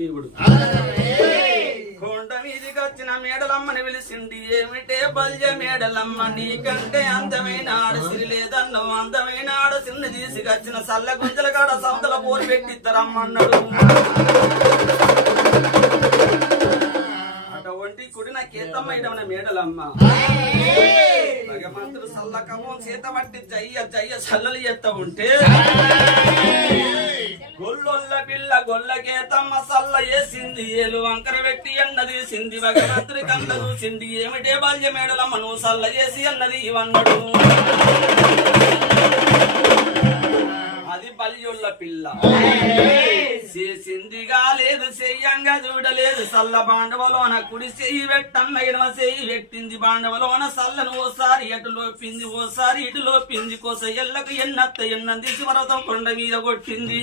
దేవుడు కొండ మీదికి వచ్చిన మేడలమ్మని పిలిచింది. ఏమిటే బల్జ మేడలమ్మ, నీకంటే అందమైన ఆడసిరి లేదన్నావు. అందమైన ఆడసిరిని తీసుకొచ్చిన సల్ల గుంజల కాడ సౌతల పోరు పెట్టిద్దరమ్మన్నాడు. అటువంటి కుడి నా కేతమ్మ మేడలమ్మ భగవంతుడు సల్లకము చేత పట్టి జయ్య జయ్య సల్లలు ఎత్త ఉంటే గొల్లొల్ల పిల్ల గొల్లకేతమ్మ సల్ల వేసింది. ఏలు వంకర పెట్టి అన్నది సింది. భగవంతుడి కళ్ళ చూసింది. ఏమిటే బాల్య మేడలమ్మ నువ్వు సల్ల చేసి అన్నది ఇవన్నాడు. అది బల్యుళ్ళ పిల్ల చేసిందిగా లేదు, చెయ్యంగా చూడలేదు. సల్ల బాండవలోన కుడి చెయ్యి పెట్టన్న ఎడమ చెయ్యి పెట్టింది. బాండవలోన సల్లను ఓసారి అటు లోపింది, ఓసారి ఇటు లోపింది. కోస ఎల్లకు ఎన్నత్త ఎన్నంది పర్వతం కొండ మీద కొట్టింది.